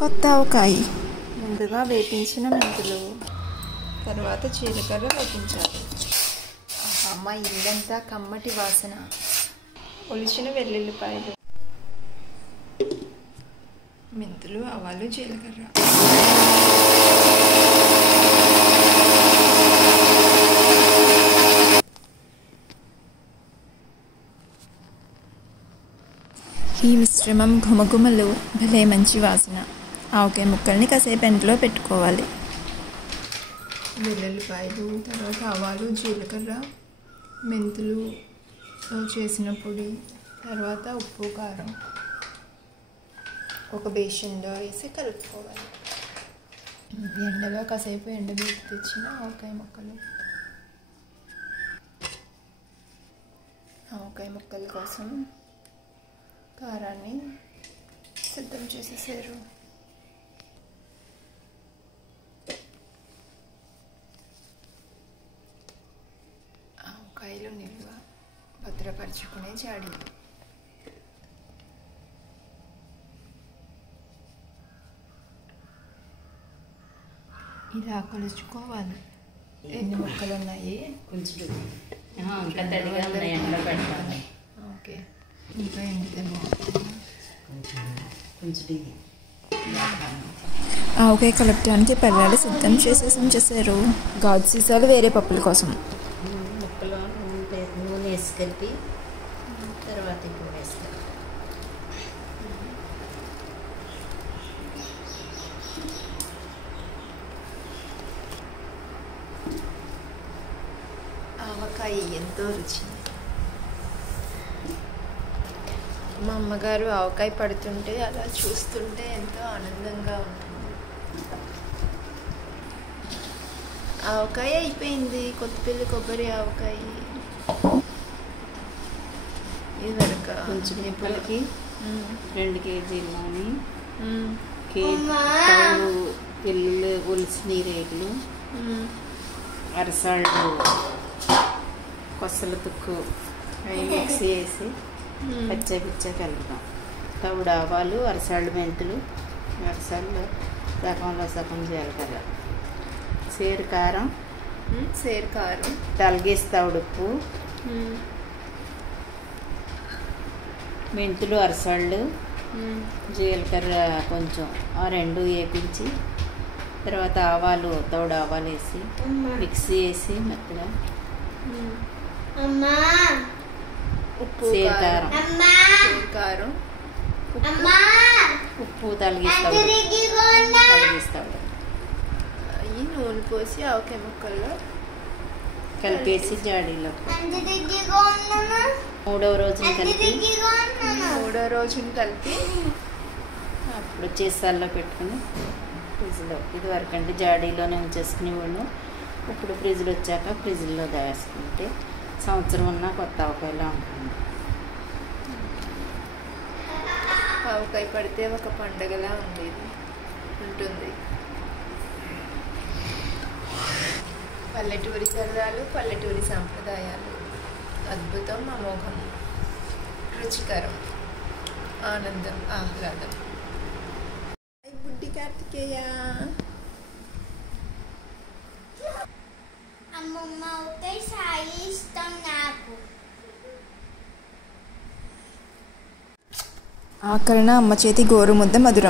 కొత్త ఆవకాయ ముందుగా వేపించిన మెంతులు, తర్వాత జీలకర్ర వేపించాలి. అమ్మ ఇల్లంతా కమ్మటి వాసన. ఒలిచిన వెల్లుల్లిపాయలు, మెంతులు, ఆవాలు, జీలకర్ర. ఈ మిశ్రమం ఘుమఘుమలు, భలే మంచి వాసన. ఆవకాయ ముక్కల్ని కాసేపు ఎండలో పెట్టుకోవాలి. వెల్లుల్లిపాయలు, తర్వాత ఆవాలు, జీలకర్ర, మెంతులు చేసిన పొడి, తర్వాత ఉప్పు, కారం ఒక బేషన్లో వేసి కలుపుకోవాలి. ఎండలో కాసేపు ఎండబెట్టి తెచ్చిన ఆవకాయ ముక్కలు. ఆవకాయ ముక్కల కోసం కారాన్ని సిద్ధం చేసేసారు. ఆవకాయలు నిల్వ భద్రపరుచుకునే జాడి. ఇలా కొలుచుకోవాలి. ఎన్ని ముక్కలు ఉన్నాయి? కొంచెం ఓకే, ఇంకా ఎండితేమో కొంచెం ఆవకాయ కలపడానికి పళ్ళాలు సిద్ధం చేసేసి ఉంచేసారు. గాజు సీసాలు వేరే పప్పుల కోసం. ముక్కలో నూనె వేసి కలిపి తర్వాత ఇప్పుడు వేసుకోవాలి. ఆవకాయ ఎంతో రుచి. మా అమ్మగారు ఆవకాయ పడుతుంటే అలా చూస్తుంటే ఎంతో ఆనందంగా ఉంటుంది. ఆవకాయ అయిపోయింది. కొత్తపల్లి కొబ్బరి ఆవకాయ. ఇది వరకు కొంచెం ముక్కలకి 2 కేజీలు నూనె, వెల్లుల్లి ఒలిసిన రేట్లు, అరసాళ్ళు కొసల తుక్కు అవి మిక్స్ చేసి పచ్చ కలుపుతాం. తవుడు ఆవాలు, అరసాళ్ళు మెంతులు, అరసాళ్ళు సగంలో సగం జీలకర్ర, కారం, తలగేసి తవుడుప్పు, మెంతులు, అరసాళ్ళు, జీలకర్ర కొంచెం ఆ 2 వేపించి తర్వాత ఆవాలు, తవుడు ఆవాలు వేసి మిక్స్ చేసి మెత్తగా ఉప్పు, కారం, ఉప్పు తలిగిస్తాడు. ఈ నూనె పోసి ఆవకాయ ముక్కల్లో కలిపేసి జాడీలో మూడవ రోజున కలిపి అప్పుడు చేసాల్లో పెట్టుకుని ఫ్రిడ్జ్లో, ఇది వరకంటే జాడీలోనే ఉంచేసుకునేవాళ్ళు. ఇప్పుడు ఫ్రిడ్జ్లో వచ్చాక ఫ్రిడ్జ్లో దాచుకుంటే సంవత్సరం ఉన్న కొత్త ఆవకాయలా ఉంటుంది. ఆవకాయ పడితే ఒక పండగలా ఉంటుంది. పల్లెటూరి సరదాలు, పల్లెటూరి సాంప్రదాయాలు, అద్భుతం, అమోఘం, రుచికరం, ఆనందం, ఆహ్లాదం. బుడ్డి కార్తికేయ. అమ్మమ్మ ఒకేసారి ఇష్టం నాకు. ఆకరణ అమ్మ చేతి గోరు ముద్ద మధురం.